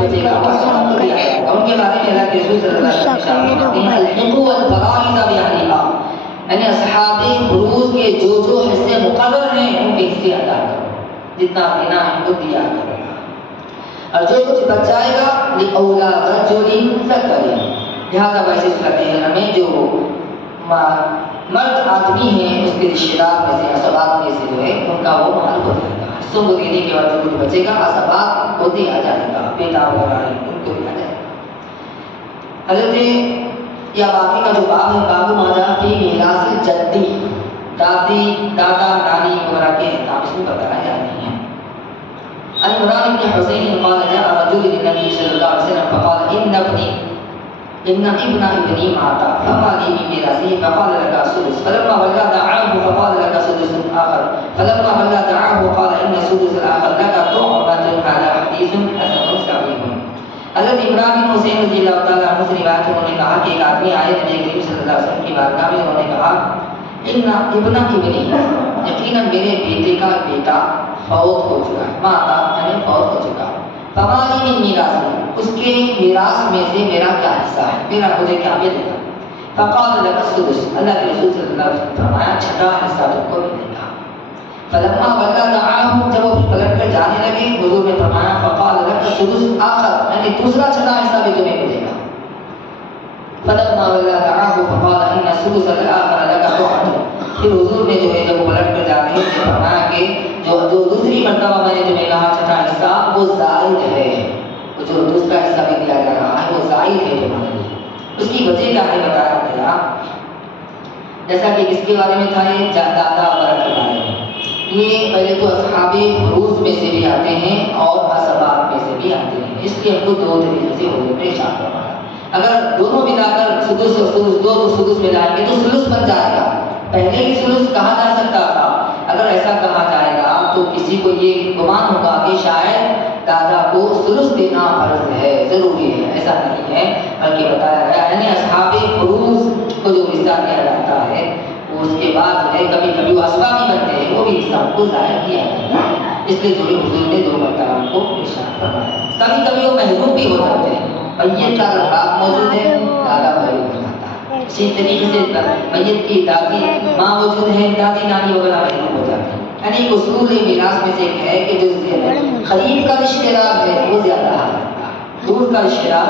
بچے کا ان کے بارے میں اللہ کے رسول صلی اللہ علیہ وسلم فرماتے ہیں الحقوا الفرائض باہلھا، یعنی اصحاب فروض کے جو حصے مقرر ہیں ان کے حصے ادا کرو، جتنا دینا ہے وہ دیا کرو، اور جو کچھ بچ جائے گا لأولا رجل ذکر، لہذا ویسے کرتے ہیں ہمیں جو مرد آدمی ہیں اس کے رشتہ دار میں سے اسباب میں سے جو ہے ان کا وہ مال ہو جائے گا، حصوں کو دینے کے بعد جو کچھ بچے گا اسباب کو دیا جائے گا، بیٹا وغیرہ ان کو دیا جائے گا۔ حضرت یا باقی کا جو باب ہے باب ما جاء فی میراث الجدی، دادی دادا نانی وغیرہ کے احکام اس میں بتایا جاتے ہیں۔ عن عمران بن حسین قال جاء رجل للنبي صلی اللہ علیہ وسلم فقال ان ابن ابنی مات فما لي من میراثه فقال لك السدس فلما ولى دعاه فقال لك سدس آخر فلما ولى دعاه قال ان السدس الآخر لك طعمة، هذا حدیث حسن صحیح۔ حضرت عمران بن حسین رضی اللہ تعالیٰ عنہ سے روایت انہوں نے کہا کہ ایک آدمی آئے نبی کریم صلی اللہ علیہ وسلم کی بارگاہ میں، انہوں نے کہا ان ابن ابنی، یقیناً میرے بیٹے کا بیٹا فوت ہو چکا ہے، ماتا یعنی فوت ہو چکا، فما لی من میراث، اس کے میراث میں سے میرا کیا حصہ ہے، میرا مجھے کیا ملے گا؟ فقال لك السدس، اللہ کے رسول صلی اللہ علیہ وسلم فرمایا چھٹا حصہ تم کو ملے گا۔ فلما ولى دعاه، جب وہ پلٹ کر جانے لگے حضور نے فرمایا فقال لك السدس آخر، یعنی دوسرا چھٹا حصہ بھی تمہیں ملے گا۔ فلما ولى دعاه فقال ان السدس الآخر لك طعمة، پھر حضور نے جو ہے جب پلٹ کر جا رہے تھے فرمایا کہ جو دوسری مرتبہ میں نے تمہیں کہا چھٹا حصہ وہ زائد ہے، وہ جو دوسرا حصہ بھی دیا جا رہا ہے وہ زائد ہے تمہارے لیے۔ اس کی وجہ کیا ہے بتایا گیا، جیسا کہ اس کے بارے میں تھا یہ دادا وغیرہ کے بارے میں، یہ پہلے تو اصحاب فروض میں سے بھی آتے ہیں اور اسباب میں سے بھی آتے ہیں، اس لیے ہم کو دو طریقے سے حضور نے ارشاد فرمایا، اگر دونوں ملا کر سدس اور سدس دو سدس ملائیں گے تو سدس بن جائے گا، پہلے بھی سدس کہا جا سکتا تھا، اگر ایسا کہا جائے گا تو کسی کو یہ گمان ہوگا کہ شاید دادا کو سدس دینا فرض ہے، ضروری ہے، ایسا نہیں ہے، بلکہ بتایا گیا یعنی اصحاب فروض کو جو حصہ دیا جاتا ہے وہ اس کے بعد جو ہے کبھی کبھی وہ اسباب بھی بنتے ہیں، وہ بھی حصہ کو ضائع کیا جاتا ہے، اس لیے جو حضور نے دو مرتبہ کو ارشاد فرمایا۔ کبھی کبھی وہ محروم بھی ہو جاتے ہیں، میت کا اگر باپ موجود ہے دادا محروم ہو جاتا ہے، اسی طریقے سے میت کی دادی ماں موجود ہے دادی نانی وغیرہ محروم ہو جاتے ہیں، یعنی ایک اصول میراث میں سے ایک ہے کہ جو قریب کا رشتہ دار ہے وہ زیادہ حق رکھتا ہے، دور کا رشتہ دار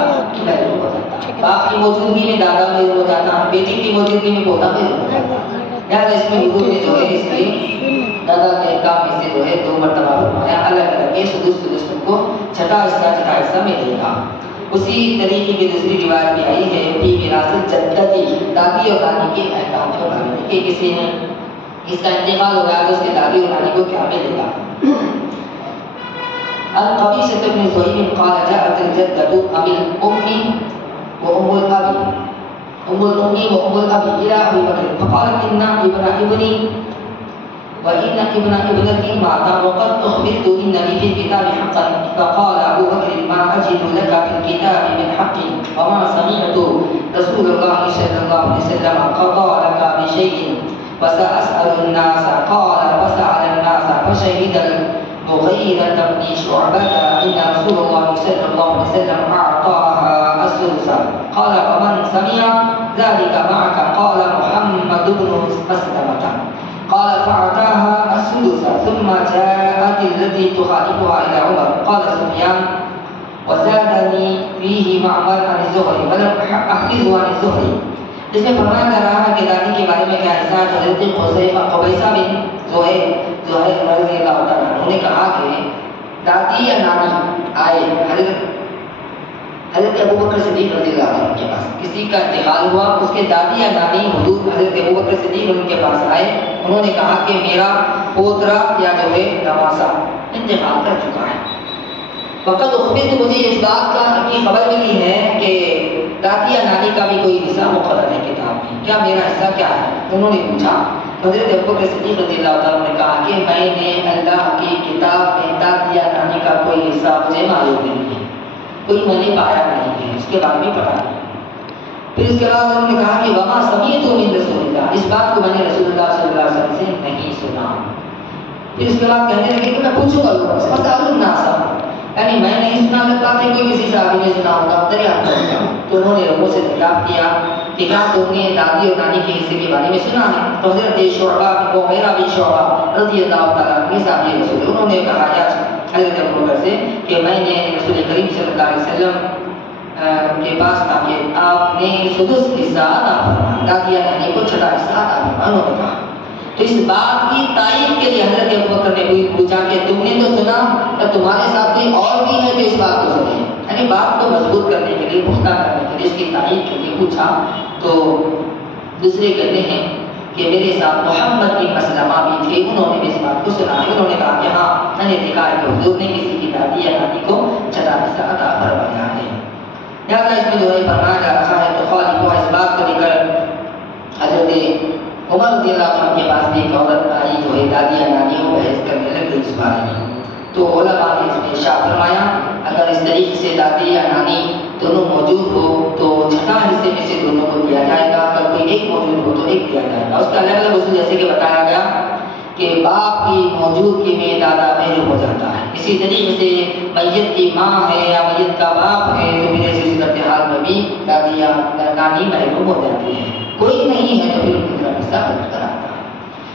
محروم ہو جاتا ہے، باپ کی موجودگی میں دادا محروم ہو جاتا ہے، بیٹی کی موجودگی میں پوتا محروم ہو جاتا ہے، لہٰذا اس میں حضور نے جو ہے اس لیے دادا کے احکام میں سے جو ہے دو مرتبہ فرمایا الگ الگ کے سدس تم کو چھٹا حصہ ملے گا۔ اسی طریقے کی دوسری روایت بھی آئی ہے کہ میراث الجدتی، دادی اور نانی کے احکام کے بارے میں کہ کسی نے اس کا انتقال ہو گیا تو اس کے دادی اور نانی کو کیا ملے گا۔ قبیصة بن ذؤيب قال جاءت الجدة أبي الأم وأم الأبي وأم الأبي إلى أبي بكر فقالت إن ابن ابني وإن ابن ابنتي مات وقد أخبرت إن لي في الكتاب حقا، فقال أبو بكر ما أجد لك في الكتاب من حق وما سمعت رسول الله صلى الله عليه وسلم قضى لك بشيء وسأسأل الناس، قال فسأل الناس فشهد المغيرة بن شعبة إن رسول الله صلى الله عليه وسلم أعطاها السدس، قال فمن سمع ذلك معك؟ قال محمد بن مسلمة، قال فأعطاها السدس، ثم جاءت التي تخالفها إلى عمر، قال سفيان وزادني فيه معمر عن الزهري ولم أحفظه عن الزهري۔ اس میں فرمایا جا رہا ہے کہ دادی کے بارے میں کیا حصہ ہے، حضرت قبیصہ بن زہیر رضی اللہ تعالیٰ انہوں نے کہا کہ دادی یا نانی آئے حضرت ابو بکر صدیق رضی اللہ عنہ کے پاس، کسی کا انتقال ہوا، اس کے دادی یا نانی حضور حضرت ابو بکر صدیق ان کے پاس آئے، انہوں نے کہا کہ میرا پوترا یا جو ہے نواسا انتقال کر چکا ہے، وقت اخبرت، مجھے اس بات کی خبر ملی ہے کہ دادی یا نانی کا بھی کوئی حصہ مقرر ہے کتاب میں، کیا میرا حصہ کیا ہے؟ انہوں نے پوچھا، حضرت ابوبکر صدیق رضی اللہ تعالیٰ نے کہا کہ میں نے اللہ کی کتاب میں دادی یا نانی کا کوئی حصہ مجھے معلوم نہیں ہے، کوئی میں نے پایا نہیں ہے، اس کے بعد بھی پڑھا نہیں۔ پھر اس کے بعد انہوں نے کہا کہ وما سمعت من رسول اللہ، اس بات کو میں نے رسول اللہ صلی اللہ علیہ وسلم سے نہیں سنا۔ پھر اس کے بعد کہنے لگے کہ میں پوچھوں گا لوگوں سے، فسألوا الناس، یعنی میں نہیں سنا لگتا تھا، کوئی کسی صحابی نے سنا ہوگا، دریافت کیا تو انہوں نے لوگوں سے دریافت کیا کہ کیا تم نے دادی اور نانی کے حصے کے بارے میں سنا ہے؟ تو حضرت شعبہ مغیرہ بن شعبہ رضی اللہ تعالیٰ عنہ صحابی رسول انہوں نے کہا حضرت ابو بکر سے کہ میں نے رسول کریم صلی اللہ علیہ وسلم کے پاس تھا کہ آپ نے سدس حصہ عطا فرمایا، دادی نانی کو چھٹا حصہ عطا فرمایا، انہوں نے کہا۔ تو اس بات کی تائید کے لیے حضرت ابو بکر نے پوچھا کہ تم نے تو سنا، تو تمہارے ساتھ کوئی اور بھی ہے جو اس بات کو سنے؟ یعنی بات کو مضبوط کرنے کے لیے، پختہ کرنے کے لیے، اس کی تائید کے لیے پوچھا۔ تو دوسرے کہتے ہیں کہ میرے ساتھ محمد بن مسلمہ بھی تھے، انہوں نے بھی اس بات کو سنا ہے، انہوں نے کہا کہ ہاں میں نے دیکھا ہے کہ حضور نے کسی کی دادی یا نانی کو چھٹا حصہ عطا فرمایا ہے۔ لہٰذا اس میں جو ہے فرمایا جا رہا ہے تو خالی کو اس بات کو لے کر حضرت عمر رضی اللہ عنہ کے پاس بھی ایک عورت آئی جو ہے دادی یا نانی کو بحث کرنے لگ گئی اس بارے میں۔ تو علماء نے اس میں ارشاد فرمایا اگر اس طریقے سے دادی یا نانی دونوں موجود ہو تو چھٹا حصے میں سے دونوں کو دیا جائے گا، اگر کوئی ایک موجود ہو تو ایک دیا جائے گا۔ اس کا الگ الگ اصول جیسے کہ بتایا گیا کہ باپ کی موجودگی میں دادا محروم ہو جاتا ہے، اسی طریقے سے میت کی ماں ہے یا میت کا باپ ہے تو میرے اسی صورتحال میں بھی دادی یا نانی محروم ہو جاتی ہے، کوئی نہیں ہے تو پھر ان کی طرف حصہ بند کراتا ہے۔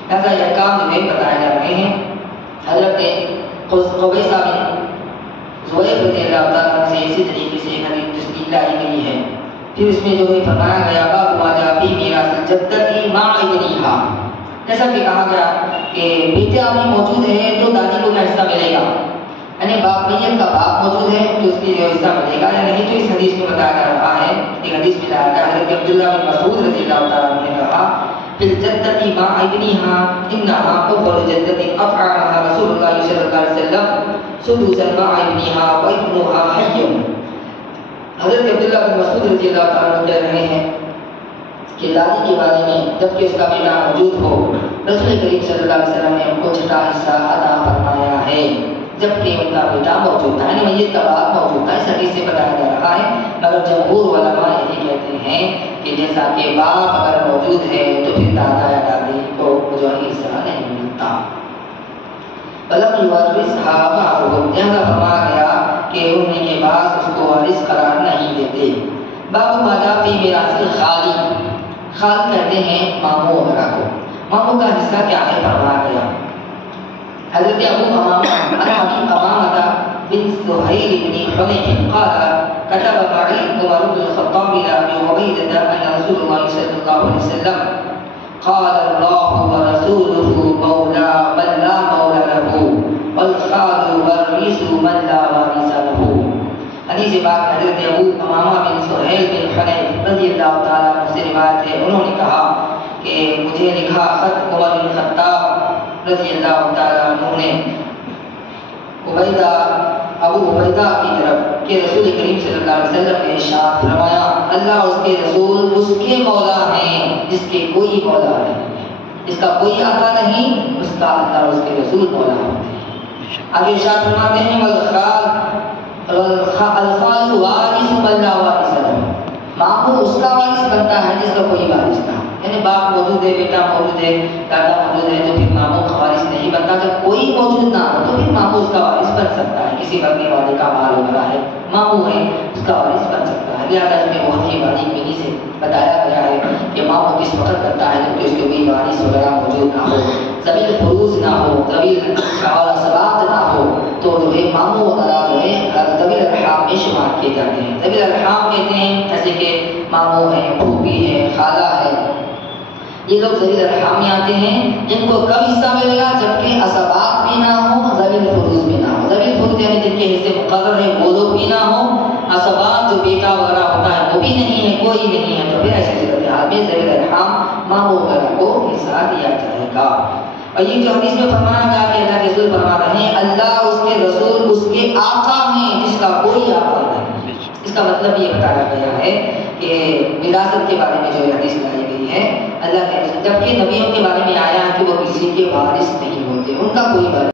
لہٰذا یہ کام جو ہے بتائے جا رہے ہیں۔ حضرت قبیصہ بن زہیر رضی اللہ تعالیٰ عنہ سے اسی طریقے سے ایک حدیث تشکیل لائی گئی ہے۔ پھر اس میں جو ہے فرمایا گیا باب ما جاء فی میراث الجدۃ مع ابنہا، جیسا کہ کہا گیا کہ بیٹا بھی موجود ہے تو دادی کو کیا حصہ ملے گا، یعنی باپ میت کا باپ موجود ہے تو اس کی جو حصہ ملے گا یا نہیں، تو اس حدیث میں بتایا جا رہا ہے، ایک حدیث میں لایا گیا حضرت عبداللہ بن مسعود رضی اللہ تعالیٰ عنہ نے کہا فی الجدۃ مع ابنہا انہا افضل جدۃ اطعمها رسول اللہ صلی اللہ علیہ وسلم سدسا مع ابنہا وابنہا حی۔ حضرت عبداللہ بن مسعود رضی اللہ تعالیٰ عنہ کہہ رہے ہیں کہ دادی کے بارے میں جبکہ اس کا بیٹا موجود ہو رسول کریم صلی اللہ علیہ وسلم نے ان کو چھٹا حصہ عطا فرمایا ہے جبکہ ان کا بیٹا موجود تھا، یعنی میت کا باپ موجود تھا۔ اس حدیث سے بتایا جا رہا ہے، مگر جمہور علماء یہی کہتے ہیں کہ جیسا کہ باپ اگر موجود ہے تو پھر دادا یا دادی کو جو حصہ نہیں ملتا۔ فلم یورثھا بعضهم، لہذا فرمایا گیا کہ انہیں کے بعد اس کو وارث قرار نہیں دیتے۔ باب ما جاء فی میراث الخال، خال کہتے ہیں ماموں وغیرہ کو، ماموں کا حصہ کیا ہے فرمایا گیا۔ حضرت ابو امامہ بن سہیل بن حنیف قال كتب معي عمر بن الخطاب الى ابي عبيدة ان رسول الله صلى الله عليه وسلم قال الله ورسوله مولى من لا مولى له والخال ورث من لا وارث له۔ حدیث پاک حضرت ابو امامہ بن سہیل بن حنیف رضی اللہ تعالیٰ عنہ سے روایت ہے، انہوں نے کہا کہ مجھے لکھا خط عمر بن خطاب رضی اللہ تعالیٰ عنہ نے ابو عبیدہ کی طرف کہ رسول کریم صلی اللہ علیہ وسلم نے ارشاد فرمایا اللہ اس کے رسول اس کے مولا ہیں جس کے کوئی مولا نہیں ہے، جس کا کوئی آقا نہیں اس کا اللہ اس کے رسول مولا ہوتے ہیں۔ آگے ارشاد فرماتے ہیں الخال وارث من لا وارث له، ماموں اس کا وارث بنتا ہے جس کا کوئی وارث نہ ہو، یعنی باپ موجود ہے، بیٹا موجود ہے، دادا موجود ہے تو پھر ماموں کا وارث نہیں بنتا، جب کوئی موجود نہ ہو تو پھر ماموں اس کا وارث بن سکتا ہے، کسی مرنے والے کا مال وغیرہ ہے ماموں ہے اس کا وارث بن سکتا ہے۔ لہٰذا اس میں بہت ہی باریک بینی سے بتایا گیا ہے کہ ماموں کس وقت بنتا ہے جبکہ اس کے کوئی وارث وغیرہ موجود نہ ہو، ذویل فروض نہ ہو، ذویل اور اسبات نہ ہو تو جو ہے ماموں وغیرہ جو ہے ذویل ارحام میں شمار کیے جاتے ہیں۔ ذویل ارحام کہتے ہیں جیسے کہ ماموں ہے، پھوپھی ہے، خالہ ہے، یہ لوگ ذویل ارحام میں آتے ہیں، جن کو کب حصہ ملے گا جبکہ اسبات بھی نہ ہو، ذویل فروض بھی نہ ہو۔ ذویل فروض یعنی جن کے حصے مقرر ہے وہ لوگ بھی نہ ہو، اسبات جو بیٹا وغیرہ ہوتا ہے وہ بھی نہیں ہے، کوئی نہیں ہے، تو پھر ایسی صورتحال میں ذویل ارحام ماموں وغیرہ کو حصہ دیا جائے گا۔ اور یہ جو حدیث میں فرمایا گیا کہ اللہ کے رسول فرما رہے ہیں اللہ اس کے رسول اس کے آقا ہیں جس کا کوئی آقا نہیں، اس کا مطلب یہ بتایا گیا ہے کہ وراثت کے بارے میں جو حدیث لائی گئی ہے اللہ کے رسول، جبکہ نبیوں کے بارے میں آیا ہے کہ وہ کسی کے وارث نہیں ہوتے، ان کا کوئی وارث